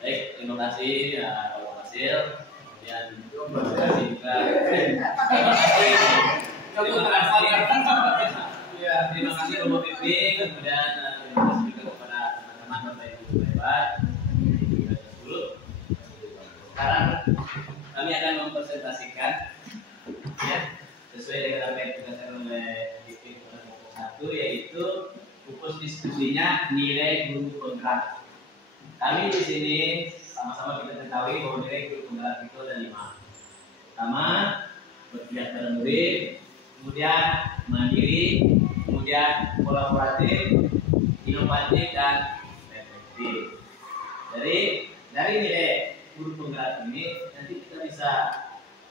Baik, terima kasih Pak Hasil. Kemudian terima kasih juga. Terima kasih Bapak Pipi. Kemudian terima kasih juga kepada teman-teman Bapak Ibu hebat. Sekarang kami akan mempresentasikan ya, sesuai dengan apa yang dikatakan oleh Pipi pada pokok 1, yaitu fokus diskusinya nilai guru penggerak. Kami di sini sama-sama kita ketahui bahwa nilai guru penggerak itu ada 5. Pertama, berpihak pada murid, kemudian mandiri, kemudian kolaboratif, inovatif, dan reflektif. Dari nilai guru penggerak ini nanti kita bisa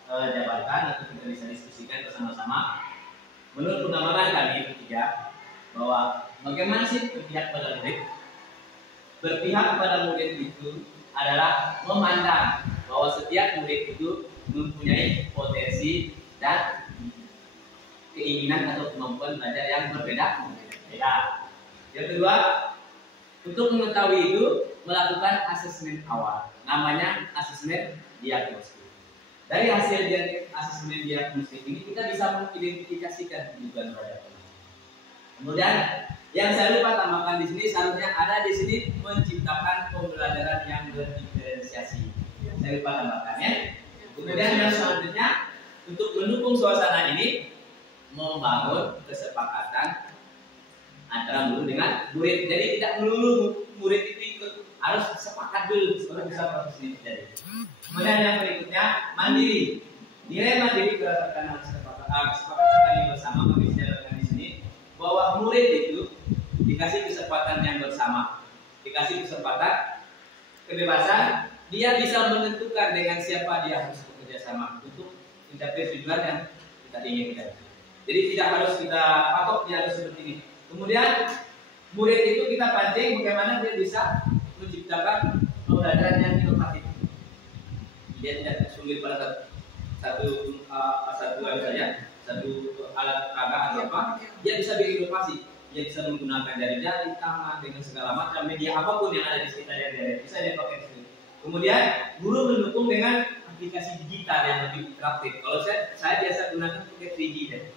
jabarkan atau kita bisa diskusikan bersama-sama. Menurut pengamatan kami bertiga, bahwa bagaimana sih berpihak pada murid? Berpihak pada murid itu adalah memandang bahwa setiap murid itu mempunyai potensi dan keinginan atau kemampuan belajar yang berbeda. Yang kedua, untuk mengetahui itu melakukan asesmen awal, namanya asesmen diagnostik. Dari hasil asesmen diagnostik ini kita bisa mengidentifikasikan tujuan belajar. Kemudian yang saya lupa tambahkan di sini, seharusnya ada di sini menciptakan pembelajaran yang berdiferensiasi. Saya lupa tambahkannya. Kemudian yang selanjutnya, untuk mendukung suasana ini, membangun kesepakatan antara guru dengan murid. Jadi tidak melulu murid itu harus sepakat dulu sebelum bisa proses ini terjadi. Kemudian yang berikutnya, mandiri. Nilai mandiri berdasarkan kesepakatan bersama kami sejajarkan di sini, bahwa murid itu dikasih kesempatan yang bersama, dikasih kesempatan kebebasan, dia bisa menentukan dengan siapa dia harus bekerja sama untuk mencapai tujuan yang kita inginkan. Jadi tidak harus kita patok dia harus seperti ini. Kemudian murid itu kita pancing bagaimana dia bisa menciptakan pembelajaran yang inovatif. Dia tidak sulit pada satu alat peraga atau apa, dia bisa berinovasi. Dia bisa menggunakan jari-jari, tangan, dengan segala macam media apapun yang ada di sekitar dia bisa dia pakai sendiri. Kemudian guru mendukung dengan aplikasi digital yang lebih interaktif. Kalau saya biasa gunakan pakai 3D deh,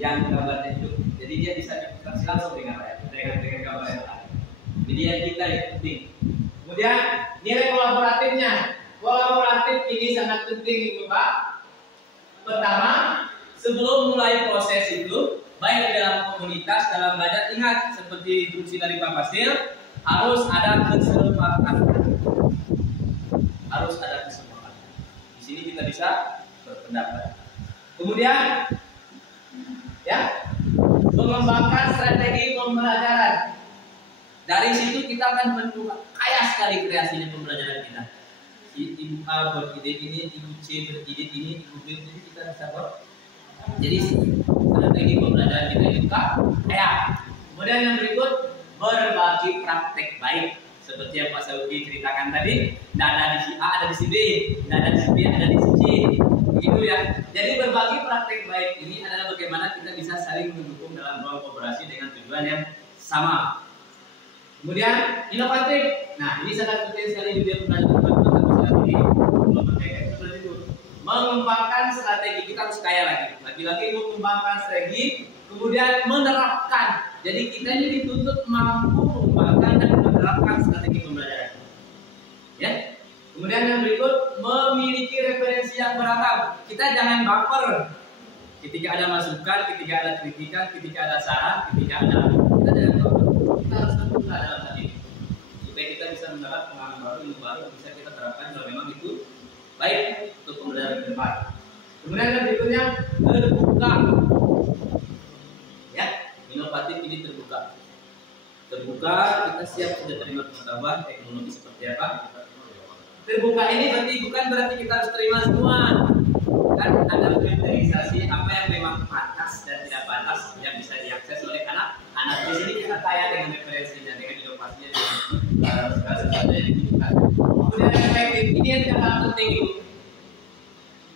yang gambarnya itu. Jadi dia bisa berinteraksi langsung dengan gambar yang ada. Jadi yang kita yang penting. Kemudian nilai kolaboratifnya. Kolaboratif ini sangat penting, Bapak. Pertama, sebelum mulai proses itu, baik dalam komunitas, dalam belajar, ingat seperti instruksi dari Pak Fasil, harus ada kesepakatan. Harus ada kesepakatan. Di sini kita bisa berpendapat. Kemudian, ya, mengembangkan strategi pembelajaran. Dari situ kita akan menentukan kaya sekali kreasinya pembelajaran kita. Ibu A beride ini, Ibu C beride ini, Ibu B ini kita bisa buat. Jadi strategi pembelajaran kita itu kaya. Kemudian yang berikut, berbagi praktek baik. Seperti yang Pak Saudi ceritakan tadi, tidak ada di si A, ada di si B, tidak ada di si B, ada di si C. Begitu ya. Jadi berbagi praktek baik ini adalah bagaimana kita bisa saling mendukung dalam kolaborasi dengan tujuan yang sama. Kemudian inovatif. Nah, ini sangat penting sekali di dunia pembelajaran ini. Mengembangkan strategi, kita harus kaya lagi mengembangkan strategi, kemudian menerapkan. Jadi kita ini dituntut mampu mengembangkan dan menerapkan strategi pembelajaran. Ya. Kemudian yang berikut, memiliki referensi yang beragam. Kita jangan baper ketika ada masukan, ketika ada kritikan, ketika ada saran, ketika ada kita jangan baper. Kita harus terbuka dalam hal ini supaya kita bisa menerap pengalaman baru bisa kita terapkan kalau memang itu baik untuk pembelajaran ke depan. Kemudian yang berikutnya, terbuka. Ya, inovatif ini terbuka. Terbuka, kita siap sudah terima pengetahuan teknologi seperti apa. Terbuka ini bukan berarti kita harus terima semua. Kan ada filterisasi apa yang memang pantas dan tidak pantas yang bisa diakses oleh anak. Anak di sini kita kaya dengan referensinya, dengan inovasinya, dengan segala sesuatu yang dibutuhkan. Kemudian reflektif ini yang sangat penting.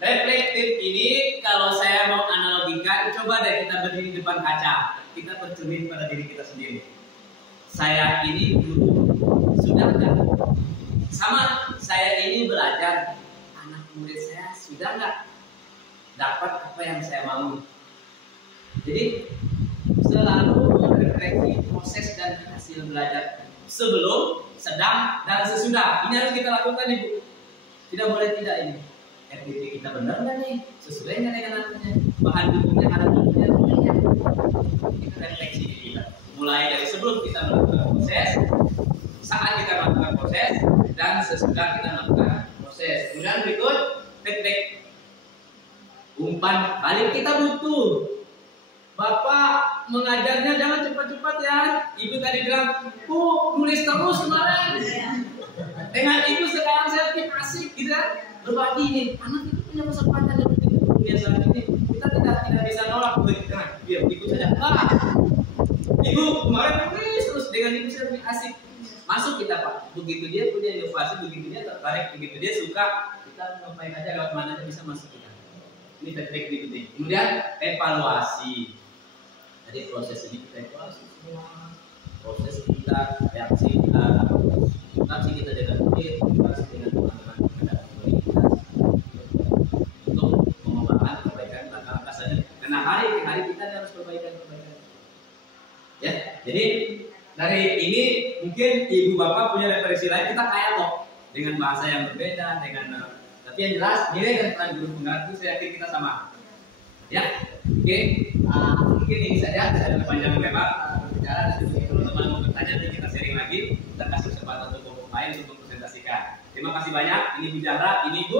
Reflektif ini kalau saya mau analogikan, coba deh kita berdiri di depan kaca, kita bercermin pada diri kita sendiri. saya ini guru, sudah nggak? Sama saya ini belajar, anak murid saya sudah nggak dapat apa yang saya mau? Jadi selalu merefleksi proses dan hasil belajar sebelum, sedang, dan sesudah. Ini harus kita lakukan, Ibu. Tidak boleh tidak ini. RPT kita benar nggak nih? Sesuai nggak dengan anaknya? Bahan hukumnya ada hukumnya banyak. Kita refleksi kita. Mulai dari sebelum kita melakukan proses, saat kita melakukan proses, dan sesudah kita melakukan proses. Kemudian berikut feedback. Umpan balik kita butuh. Bapak mengajarnya jangan cepat-cepat ya. Ibu tadi bilang, nulis terus kemarin. Dengan ibu sekarang saya lebih asik gitu kan. Berbagi nih, anak itu punya kesempatan yang penting untuk dunia saat ini. Kita tidak bisa nolak begitu. Nah, biar ibu saja. Ibu kemarin nulis terus, dengan ibu saya lebih asik. Masuk kita Pak. Begitu dia punya inovasi, begitu dia tertarik, begitu dia suka, kita ngapain aja lewat mana aja bisa masuk kita. Ini feedback nih. Kemudian evaluasi. Jadi proses ini kita evaluasi semua. Proses kita, reaksi kita dengan murid, interaksi dengan teman-teman dan komunitas untuk mengembangkan perbaikan langkah-langkah saja. Karena hari ke hari kita harus perbaikan. Ya, jadi dari ini mungkin ibu bapak punya referensi lain, kita kaya kok dengan bahasa yang berbeda, tapi yang jelas nilai dan peran guru penggerak itu saya yakin kita sama. Ya, oke. Mungkin ini saja, saya ada panjang lebar berbicara. Kalau teman-teman mau bertanya, nanti kita sharing lagi. Kita kasih kesempatan untuk lain untuk presentasikan. Terima kasih banyak. Ini bicara, ini Bu.